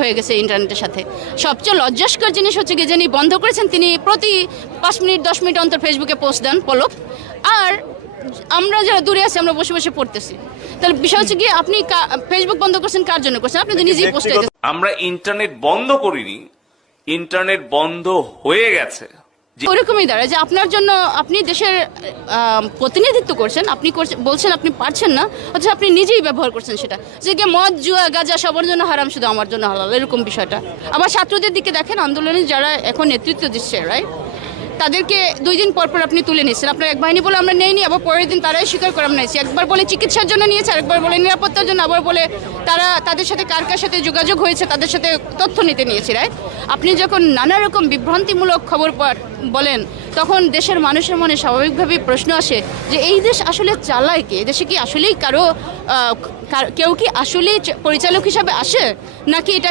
হয়ে গেছে ইন্টারনেটের সাথে। সবচেয়ে লজ্জাস্কর জিনিস হচ্ছে কি, যিনি বন্ধ করেছেন তিনি প্রতি 5 মিনিট 10 মিনিট অন্তর ফেসবুকে পোস্ট দেন পলক, আর আমরা যারা দূরে আছি আমরা বসে বসে পড়তেছি। তাহলে বিষয় হচ্ছে কি, আপনি ফেসবুক বন্ধ করছেন কার জন্য করছেন? আপনি তো নিজেই পোস্ট করতেছেন। আমরা ইন্টারনেট বন্ধ করিনি, ইন্টারনেট বন্ধ হয়ে গেছে। ওরকমই দাঁড়ায় যে আপনার জন্য, আপনি দেশের প্রতিনিধিত্ব করছেন, আপনি বলছেন আপনি পারছেন না, অথচ আপনি নিজেই ব্যবহার করছেন সেটা, যে কি মদ জুয়া গাঁজা সবার জন্য হারাম, শুধু আমার জন্য হালাল, এরকম বিষয়টা। আবার ছাত্রদের দিকে দেখেন, আন্দোলনে যারা এখন নেতৃত্ব দিচ্ছে, রাইট, তাদেরকে 2 দিন পর পর আপনি তুলে নিচ্ছেন। আপনার এক বাহিনী বলে আমরা নেইনি, আবার পরের দিন তারাই স্বীকার করে আমরা নিয়েছি। একবার বলে চিকিৎসার জন্য নিয়েছে, আরেকবার বলে নিরাপত্তার জন্য, আবার বলে তাদের সাথে কার কার সাথে যোগাযোগ হয়েছে তাদের সাথে তথ্য নিতে নিয়েছি, রাইট। আপনি যখন নানা রকম বিভ্রান্তিমূলক খবর বলেন, তখন দেশের মানুষের মনে স্বাভাবিকভাবেই প্রশ্ন আসে যে এই দেশ আসলে চালায় কে? দেশে কি আসলেই কেউ কি আসলেই পরিচালক হিসাবে আসে, নাকি এটা